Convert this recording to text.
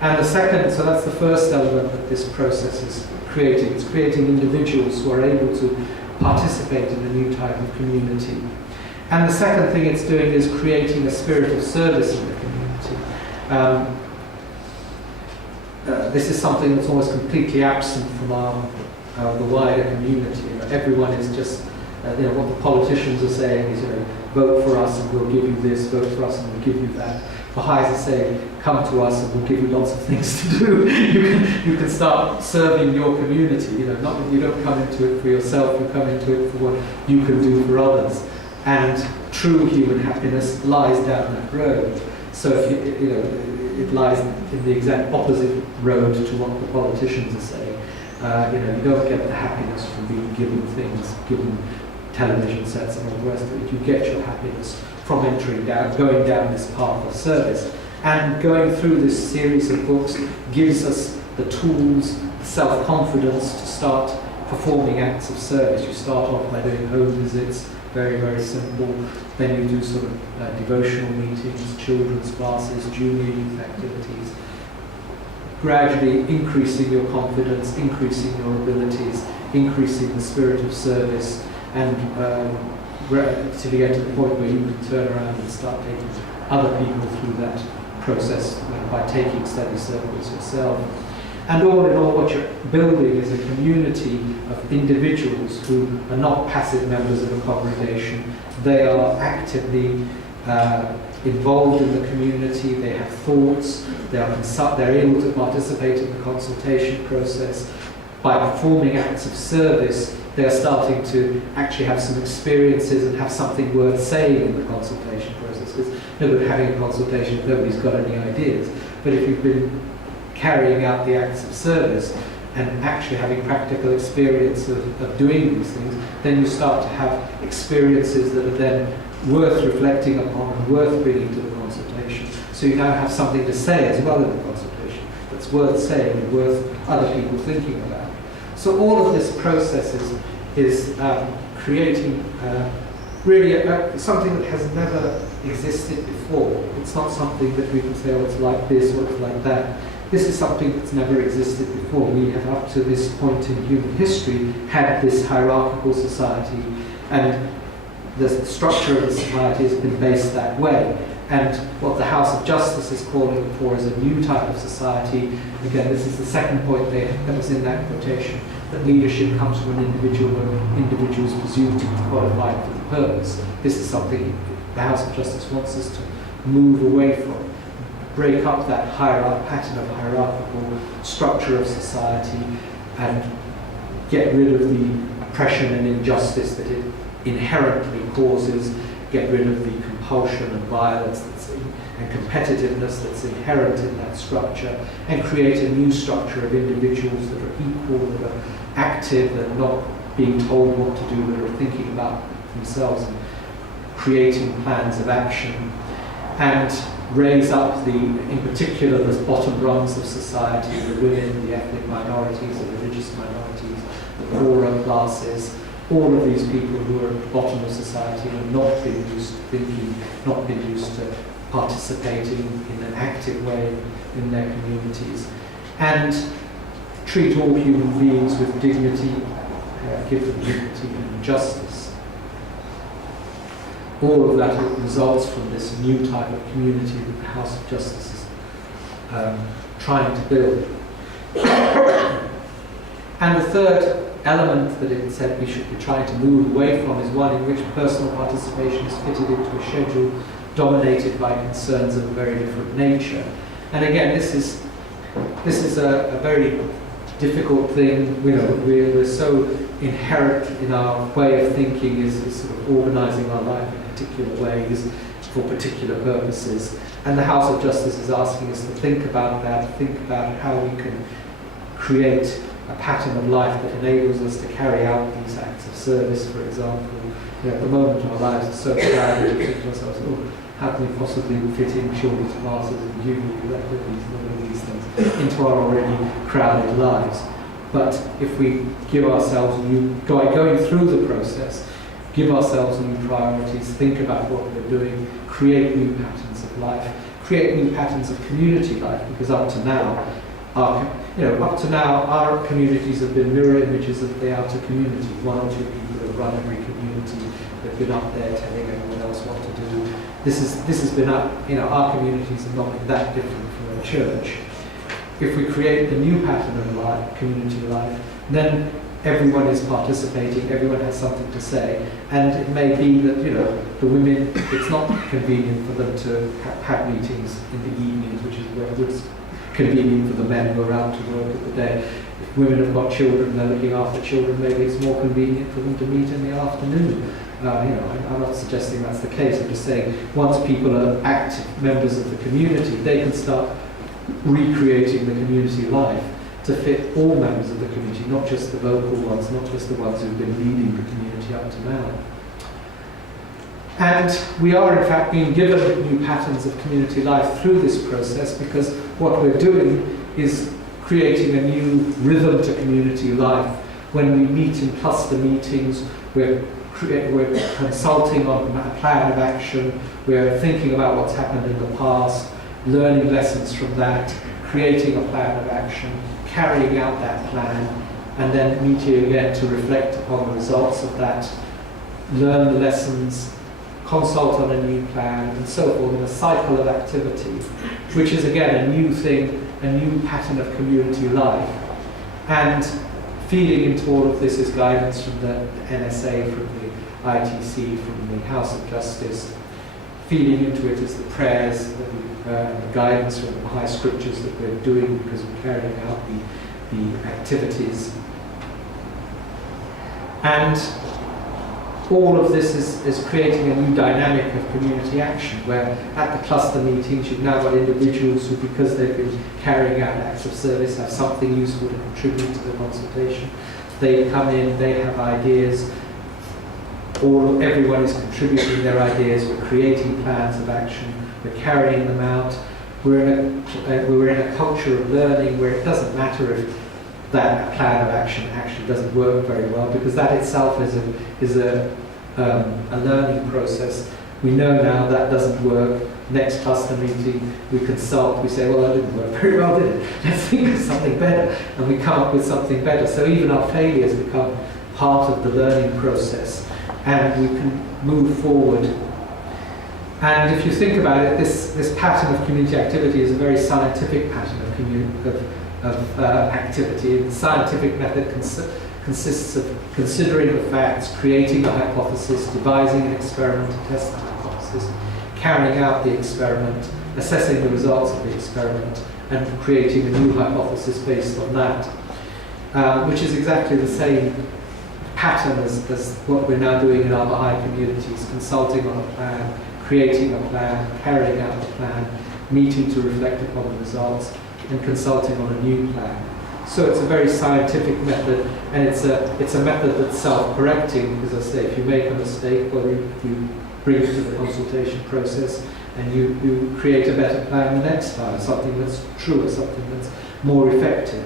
And the second, so that's the first element that this process is creating. It's creating individuals who are able to participate in a new type of community. And the second thing it's doing is creating a spirit of service in the community. This is something that's almost completely absent from the wider community. You know, everyone is just, what the politicians are saying is, vote for us and we'll give you this, vote for us and we'll give you that. Baha'is are saying, come to us and we'll give you lots of things to do. You can start serving your community. Not that you don't come into it for yourself, you come into it for what you can do for others. And true human happiness lies down that road. So if it lies in the exact opposite road to what the politicians are saying. You don't get the happiness from being given things, given television sets and all the rest of it. You get your happiness from going down this path of service. And going through this series of books gives us the tools, the self-confidence to start performing acts of service. You start off by doing home visits, very, very simple. Then you do sort of devotional meetings, children's classes, junior youth activities. Gradually increasing your confidence, increasing your abilities, increasing the spirit of service, and to get to the point where you can turn around and start taking other people through that process by taking study circles yourself. And all in all, what you're building is a community of individuals who are not passive members of a congregation. They are actively involved in the community, they have thoughts, they're able to participate in the consultation process. By performing acts of service, they're starting to actually have some experiences and have something worth saying in the consultation process. Because nobody having a consultation, nobody's got any ideas. But if you've been carrying out the acts of service and actually having practical experience of doing these things, then you start to have experiences that are then worth reflecting upon and worth bringing to the consultation. So you now have something to say as well in the consultation that's worth saying and worth other people thinking about. So all of this process is creating really something that has never existed before. It's not something that we can say, oh, it's like this or it's like that. This is something that's never existed before. We have, up to this point in human history, had this hierarchical society, and the structure of the society has been based that way. And what the House of Justice is calling for is a new type of society. Again, this is the second point that was in that quotation, that leadership comes from an individual when individuals presumed to be qualified for the purpose. This is something the House of Justice wants us to move away from. Break up that pattern of hierarchical structure of society and get rid of the oppression and injustice that it inherently causes, get rid of the compulsion and violence and competitiveness that's inherent in that structure, and create a new structure of individuals that are equal, that are active, that are not being told what to do, that are thinking about themselves and creating plans of action, and raise up in particular, the bottom rungs of society, the women, the ethnic minorities, the religious minorities, the poorer classes, all of these people who are at the bottom of society and have not been used to thinking, not been used to participating in an active way in their communities, and treat all human beings with dignity, give them dignity and justice. All of that results from this new type of community that the House of Justice is trying to build. And the third element that it said we should be trying to move away from is one in which personal participation is fitted into a schedule dominated by concerns of a very different nature. And again, this is a very difficult thing. We're so inherent in our way of thinking is sort of organising our life in particular ways for particular purposes. And the House of Justice is asking us to think about that, think about how we can create a pattern of life that enables us to carry out these acts of service, for example. At the moment our lives are so crowded, we think to ourselves, how can we possibly fit in children's classes and junior activities and all of these things into our already crowded lives? But if we give ourselves going through the process, give ourselves new priorities, think about what we're doing, create new patterns of life, create new patterns of community life, because up to now, our communities have been mirror images of the outer community. One or two people have run every community, they've been up there telling everyone else what to do. This has been our communities have not been that different from a church. If we create the new pattern of life, community life, then everyone is participating, everyone has something to say, and it may be that the women, it's not convenient for them to have meetings in the evenings, which is where it's convenient for the men who are out to work at the day. If women have got children, they're looking after children, maybe it's more convenient for them to meet in the afternoon. I'm not suggesting that's the case. I'm just saying once people are active members of the community, they can start recreating the community life to fit all members of the community, not just the vocal ones, not just the ones who've been leading the community up to now. And we are in fact being given new patterns of community life through this process, because what we're doing is creating a new rhythm to community life. When we meet in cluster meetings, we're consulting on a plan of action, we're thinking about what's happened in the past, learning lessons from that, creating a plan of action, carrying out that plan, and then meeting again to reflect upon the results of that, learn the lessons, consult on a new plan, and so forth, in a cycle of activity, which is again a new thing, a new pattern of community life. And feeding into all of this is guidance from the NSA, from the ITC, from the House of Justice. Feeding into it is the prayers, the guidance from the Baha'i scriptures that we're doing because we're carrying out the activities. And all of this is creating a new dynamic of community action, where at the cluster meetings you've now got individuals who, because they've been carrying out acts of service, have something useful to contribute to the consultation. They come in, they have ideas, everyone is contributing their ideas, we're creating plans of action, we're carrying them out. We're in a culture of learning where it doesn't matter if that plan of action actually doesn't work very well, because that itself is a learning process. We know now that doesn't work. Next cluster meeting, we consult, we say, well, that didn't work very well, did it? Let's think of something better, and we come up with something better. So even our failures become part of the learning process, and we can move forward. And if you think about it, this pattern of community activity is a very scientific pattern of activity. The scientific method consists of considering the facts, creating a hypothesis, devising an experiment to test the hypothesis, carrying out the experiment, assessing the results of the experiment, and creating a new hypothesis based on that, which is exactly the same pattern as what we're now doing in our Baha'i communities, consulting on a plan, creating a plan, carrying out the plan, meeting to reflect upon the results, and consulting on a new plan. So it's a very scientific method, and it's a method that's self-correcting, because I say, if you make a mistake, well, you bring it to the consultation process, and you create a better plan the next time, something that's truer, something that's more effective.